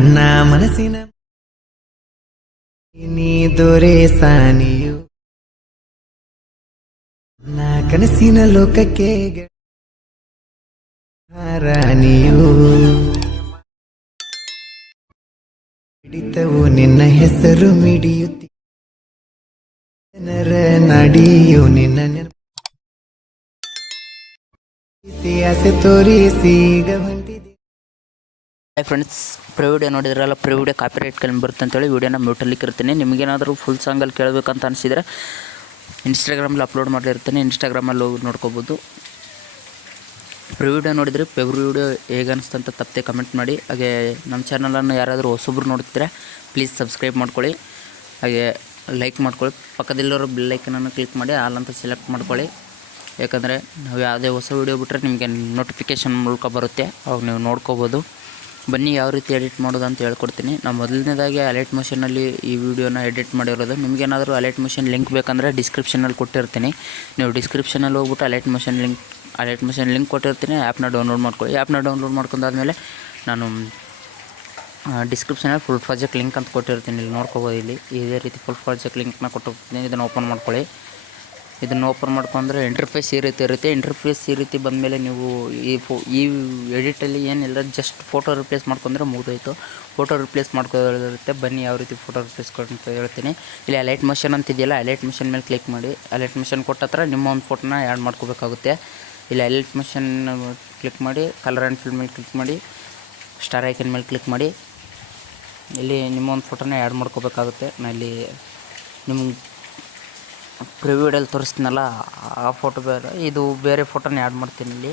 ನನ್ನ ಮನಸ್ಸಿನ ನೀ ದೊರೆ ಸಾನಿಯು ನಾ ಕನಸಿನ ಲೋಕಕ್ಕೆ ರಾಣಿಯು ಹಿಡಿತವು ನಿನ್ನ ಹೆಸರು ಮಿಡಿಯುತ್ತಿ ಜನರ ನಡಿಯು ನಿನ್ನ ಆಸೆ ತೋರಿಸಿ ಈಗ ಹೊಂಟಿದೆ. ಹಾಯ್ ಫ್ರೆಂಡ್ಸ್, ವಿಡಿಯೋ ನೋಡಿದ್ರಲ್ಲ, ವಿಡಿಯೋ ಕಾಪಿರೈಟ್ ಕಡಿಮೆ ಬರುತ್ತೆ ಅಂತೇಳಿ ವಿಡಿಯೋನ ಮ್ಯೂಟಲ್ಲಿಕ್ಕೆ ಇರ್ತೀನಿ. ನಿಮಗೇನಾದರೂ ಫುಲ್ ಸಾಂಗಲ್ಲಿ ಕೇಳಬೇಕಂತ ಅನಿಸಿದರೆ ಇನ್ಸ್ಟಾಗ್ರಾಮಲ್ಲಿ ಅಪ್ಲೋಡ್ ಮಾಡಿರ್ತೀನಿ, ಇನ್ಸ್ಟಾಗ್ರಾಮಲ್ಲಿ ಹೋಗಿ ನೋಡ್ಕೋಬೋದು. ವಿಡಿಯೋ ನೋಡಿದರೆ ವಿಡಿಯೋ ಹೇಗೆ ಅನಿಸ್ತು ಅಂತ ತಪ್ಪದೆ ಕಮೆಂಟ್ ಮಾಡಿ. ಹಾಗೆ ನಮ್ಮ ಚಾನಲನ್ನು ಯಾರಾದರೂ ಹೊಸಬ್ರು ನೋಡ್ತಿದ್ರೆ ಪ್ಲೀಸ್ ಸಬ್ಸ್ಕ್ರೈಬ್ ಮಾಡ್ಕೊಳ್ಳಿ, ಹಾಗೆ ಲೈಕ್ ಮಾಡ್ಕೊಳ್ಳಿ. ಪಕ್ಕದಲ್ಲಿರೋ ಬೆಲ್ಲೈಕನನ್ನು ಕ್ಲಿಕ್ ಮಾಡಿ ಆಲ್ ಅಂತ ಸೆಲೆಕ್ಟ್ ಮಾಡ್ಕೊಳ್ಳಿ. ಯಾಕಂದರೆ ನಾವು ಯಾವುದೇ ಹೊಸ ವೀಡಿಯೋ ಬಿಟ್ಟರೆ ನಿಮಗೆ ನೋಟಿಫಿಕೇಷನ್ ಮೂಲಕ ಬರುತ್ತೆ, ಅವಾಗ ನೀವು ನೋಡ್ಕೋಬೋದು. ಬನ್ನಿ ಯಾವ ರೀತಿ ಎಡಿಟ್ ಮಾಡೋದು ಅಂತ ಹೇಳ್ಕೊಡ್ತೀನಿ. ನಾವು ಮೊದಲನೇದಾಗಿ ಅಲೈಟ್ ಮೋಷನಲ್ಲಿ ಈ ವಿಡಿಯೋನ ಎಡಿಟ್ ಮಾಡಿರೋದು. ನಿಮಗೇನಾದರೂ ಅಲೈಟ್ ಮೋಷನ್ ಲಿಂಕ್ ಬೇಕಂದರೆ ಡಿಸ್ಕ್ರಿಪ್ಷನಲ್ಲಿ ಕೊಟ್ಟಿರ್ತೀನಿ. ನೀವು ಡಿಸ್ಕ್ರಿಪ್ಷನಲ್ಲಿ ಹೋಗ್ಬಿಟ್ಟು ಅಲೈಟ್ ಮೋಷನ್ ಲಿಂಕ್ ಕೊಟ್ಟಿರ್ತೀನಿ. ಆ್ಯಪ್ನ ಡೌನ್ಲೋಡ್ ಮಾಡ್ಕೊಳ್ಳಿ. ಆ್ಯಪ್ನ ಡೌನ್ಲೋಡ್ ಮಾಡ್ಕೊಂಡಾದ್ಮೇಲೆ ನಾನು ಡಿಸ್ಕ್ರಿಪ್ಷನಲ್ಲಿ ಫುಲ್ ಪ್ರಾಜೆಕ್ಟ್ ಲಿಂಕ್ ಅಂತ ಕೊಟ್ಟಿರ್ತೀನಿ, ಇಲ್ಲಿ ನೋಡ್ಕೋಬೋದು. ಇಲ್ಲಿ ಇದೇ ರೀತಿ ಫುಲ್ ಪ್ರಾಜೆಕ್ಟ್ ಲಿಂಕ್ನ ಕೊಟ್ಟಿರ್ತೀನಿ. ಇದನ್ನು ಓಪನ್ ಮಾಡ್ಕೊಳ್ಳಿ. ಇದನ್ನು ಓಪನ್ ಮಾಡ್ಕೊಂಡ್ರೆ ಇಂಟರ್ಫೇಸ್ ಈ ರೀತಿ ಇರುತ್ತೆ. ಇಂಟರ್ಫೇಸ್ ಈ ರೀತಿ ಬಂದಮೇಲೆ ನೀವು ಈ ಎಡಿಟಲ್ಲಿ ಏನಿಲ್ಲ, ಜಸ್ಟ್ ಫೋಟೋ ರಿಪ್ಲೇಸ್ ಮಾಡ್ಕೊಂಡ್ರೆ ಮುಗಿದೋಯ್ತು. ಫೋಟೋ ರಿಪ್ಲೇಸ್ ಮಾಡ್ಕೊಳ್ಳಿರುತ್ತೆ. ಬನ್ನಿ ಯಾವ ರೀತಿ ಫೋಟೋ ರಿಪ್ಲೇಸ್ ಅಂತ ಹೇಳ್ತೀನಿ. ಇಲ್ಲಿ ಅಲೈಟ್ ಮೋಷನ್ ಅಂತಿದೆಯಲ್ಲ, ಅಲೈಟ್ ಮೋಷನ್ ಮೇಲೆ ಕ್ಲಿಕ್ ಮಾಡಿ. ಅಲೈಟ್ ಮೋಷನ್ ಕೊಟ್ಟ ಹತ್ರ ನಿಮ್ಮ ಒಂದು ಫೋಟೋನ ಆ್ಯಡ್ ಮಾಡ್ಕೋಬೇಕಾಗುತ್ತೆ. ಇಲ್ಲಿ ಅಲೈಟ್ ಮೋಷನ್ ಕ್ಲಿಕ್ ಮಾಡಿ, ಕಲರ್ ಆ್ಯಂಡ್ ಫಿಲ್ ಮೇಲೆ ಕ್ಲಿಕ್ ಮಾಡಿ, ಸ್ಟಾರ್ ಐಕನ್ ಮೇಲೆ ಕ್ಲಿಕ್ ಮಾಡಿ. ಇಲ್ಲಿ ನಿಮ್ಮ ಒಂದು ಫೋಟೋನ ಆ್ಯಡ್ ಮಾಡ್ಕೋಬೇಕಾಗುತ್ತೆ. ನಾನು ಇಲ್ಲಿ ನಿಮ್ಮ ಪ್ರಿವ್ಯೂಡಲ್ಲಿ ತೋರಿಸ್ತೀನಲ್ಲ, ಆ ಫೋಟೋ ಬೇರೆ, ಇದು ಬೇರೆ ಫೋಟೋನ ಆ್ಯಡ್ ಮಾಡ್ತೀನಿ. ಇಲ್ಲಿ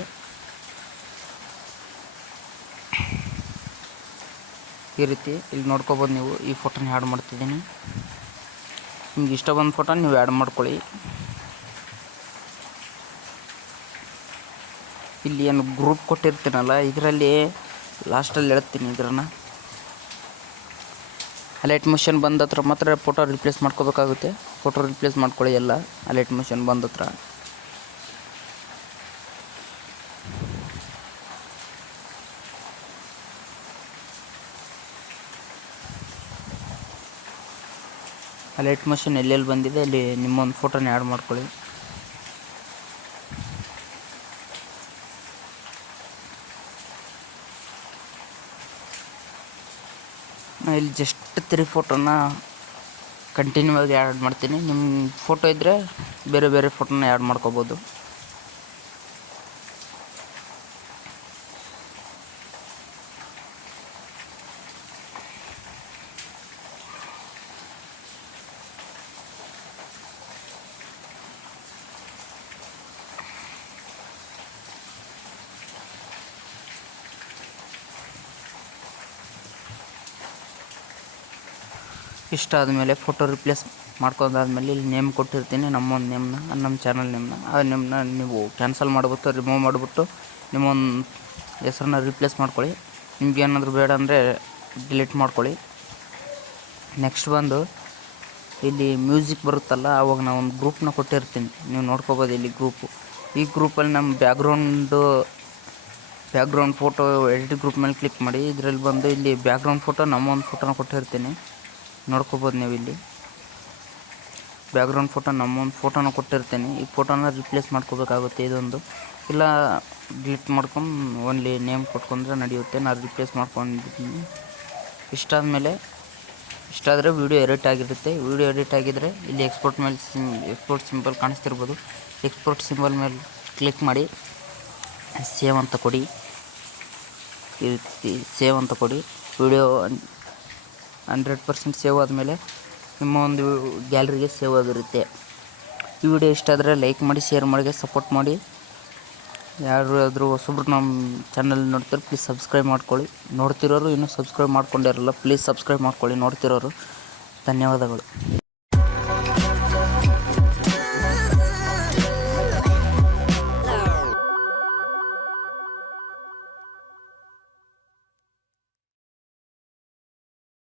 ಈ ರೀತಿ ಇಲ್ಲಿ ನೋಡ್ಕೋಬೋದು ನೀವು. ಈ ಫೋಟೋನ ಆ್ಯಡ್ ಮಾಡ್ತಿದ್ದೀನಿ. ನಿಮ್ಗೆ ಇಷ್ಟ ಬಂದ ಫೋಟೋನ ನೀವು ಆ್ಯಡ್ ಮಾಡ್ಕೊಳ್ಳಿ. ಇಲ್ಲಿ ಏನು ಗ್ರೂಪ್ ಕೊಟ್ಟಿರ್ತೀನಲ್ಲ, ಇದರಲ್ಲಿ ಲಾಸ್ಟಲ್ಲಿ ಹೇಳ್ತೀನಿ. ಇದನ್ನು ಅಲೈಟ್ ಮೋಷನ್ ಬಂದ ಹತ್ರ ಮಾತ್ರ ಫೋಟೋ ರಿಪ್ಲೇಸ್ ಮಾಡ್ಕೋಬೇಕಾಗುತ್ತೆ. ಫೋಟೋ ರಿಪ್ಲೇಸ್ ಮಾಡ್ಕೊಳ್ಳಿ ಎಲ್ಲ ಅಲೈಟ್ ಮೋಷನ್ ಬಂದ ಹತ್ರ. ಅಲೈಟ್ ಮೋಷನ್ ಎಲ್ಲೆಲ್ಲಿ ಬಂದಿದೆ ಅಲ್ಲಿ ನಿಮ್ಮೊಂದು ಫೋಟೋನ ಆ್ಯಡ್ ಮಾಡ್ಕೊಳ್ಳಿ. ಇಲ್ಲಿ ಜಸ್ಟ್ 3 ಫೋಟೋನ ಕಂಟಿನ್ಯೂ ಆಗಿ ಆ್ಯಡ್ ಮಾಡ್ತೀನಿ. ನಿಮ್ಮ ಫೋಟೋ ಇದ್ದರೆ ಬೇರೆ ಬೇರೆ ಫೋಟೋನ ಆ್ಯಡ್ ಮಾಡ್ಕೋಬೋದು. ಇಷ್ಟ ಆದಮೇಲೆ ಫೋಟೋ ರಿಪ್ಲೇಸ್ ಮಾಡ್ಕೊಂಡಾದ್ಮೇಲೆ ಇಲ್ಲಿ ನೇಮ್ ಕೊಟ್ಟಿರ್ತೀನಿ, ನಮ್ಮೊಂದು ನೇಮ್ನ, ನಮ್ಮ ಚಾನಲ್ ನೇಮ್ನ. ಆ ನೇಮ್ನ ನೀವು ಕ್ಯಾನ್ಸಲ್ ಮಾಡ್ಬಿಟ್ಟು ರಿಮೂವ್ ಮಾಡಿಬಿಟ್ಟು ನಿಮ್ಮೊಂದು ಹೆಸ್ರನ್ನ ರಿಪ್ಲೇಸ್ ಮಾಡ್ಕೊಳ್ಳಿ. ನಿಮ್ಗೆ ಏನಾದರೂ ಬೇಡ ಅಂದರೆ ಡಿಲೀಟ್ ಮಾಡ್ಕೊಳ್ಳಿ. ನೆಕ್ಸ್ಟ್ ಬಂದು ಇಲ್ಲಿ ಮ್ಯೂಸಿಕ್ ಬರುತ್ತಲ್ಲ, ಆವಾಗ ನಾವು ಒಂದು ಗ್ರೂಪ್ನ ಕೊಟ್ಟಿರ್ತೀನಿ, ನೀವು ನೋಡ್ಕೋಬೋದು. ಇಲ್ಲಿ ಈ ಗ್ರೂಪಲ್ಲಿ ನಮ್ಮ ಬ್ಯಾಕ್ಗ್ರೌಂಡ್ ಫೋಟೋ ಎಡಿಟ್ ಗ್ರೂಪ್ ಮೇಲೆ ಕ್ಲಿಕ್ ಮಾಡಿ. ಇದರಲ್ಲಿ ಬಂದು ಇಲ್ಲಿ ಬ್ಯಾಕ್ಗ್ರೌಂಡ್ ಫೋಟೋ ನಮ್ಮೊಂದು ಫೋಟೋನ ಕೊಟ್ಟಿರ್ತೀನಿ, ನೋಡ್ಕೋಬೋದು ನೀವು. ಇಲ್ಲಿ ಬ್ಯಾಕ್ಗ್ರೌಂಡ್ ಫೋಟೋ ನಮ್ಮೊಂದು ಫೋಟೋನ ಕೊಟ್ಟಿರ್ತೀನಿ. ಈ ಫೋಟೋನ ರಿಪ್ಲೇಸ್ ಮಾಡ್ಕೋಬೇಕಾಗುತ್ತೆ. ಇದೊಂದು ಇಲ್ಲ ಡಿಲೀಟ್ ಮಾಡ್ಕೊಂಡು ಓನ್ಲಿ ನೇಮ್ ಕೊಟ್ಕೊಂಡ್ರೆ ನಡೆಯುತ್ತೆ. ನಾನು ರಿಪ್ಲೇಸ್ ಮಾಡ್ಕೊಂಡಿದ್ದೀನಿ. ಇಷ್ಟಾದರೆ ವಿಡಿಯೋ ಎಡಿಟ್ ಆಗಿರುತ್ತೆ. ವಿಡಿಯೋ ಎಡಿಟ್ ಆಗಿದ್ದರೆ ಇಲ್ಲಿ ಎಕ್ಸ್ಪೋರ್ಟ್ ಸಿಂಬಲ್ ಕಾಣಿಸ್ತಿರ್ಬೋದು. ಎಕ್ಸ್ಪೋರ್ಟ್ ಸಿಂಬಲ್ ಮೇಲೆ ಕ್ಲಿಕ್ ಮಾಡಿ ಸೇವ್ ಅಂತ ಕೊಡಿ. ಈ ರೀತಿ ಸೇವ್ ಅಂತ ಕೊಡಿ. ವಿಡಿಯೋ 100% ಸೇವ್ ಆದಮೇಲೆ ನಿಮ್ಮ ಒಂದು ಗ್ಯಾಲರಿಗೆ ಸೇವ್ ಆಗಿರುತ್ತೆ. ಈ ವಿಡಿಯೋ ಇಷ್ಟ ಆದರೆ ಲೈಕ್ ಮಾಡಿ, ಶೇರ್ ಮಾಡಿ, ಸಪೋರ್ಟ್ ಮಾಡಿ. ಯಾರಾದರೂ ಹೊಸಬ್ರು ನಮ್ಮ ಚಾನಲ್ ನೋಡ್ತಾರೆ ಪ್ಲೀಸ್ ಸಬ್ಸ್ಕ್ರೈಬ್ ಮಾಡ್ಕೊಳ್ಳಿ. ನೋಡ್ತಿರೋರು ಇನ್ನೂ ಸಬ್ಸ್ಕ್ರೈಬ್ ಮಾಡ್ಕೊಂಡಿರಲ್ಲ, ಪ್ಲೀಸ್ ಸಬ್ಸ್ಕ್ರೈಬ್ ಮಾಡ್ಕೊಳ್ಳಿ. ನೋಡ್ತಿರೋರು ಧನ್ಯವಾದಗಳು.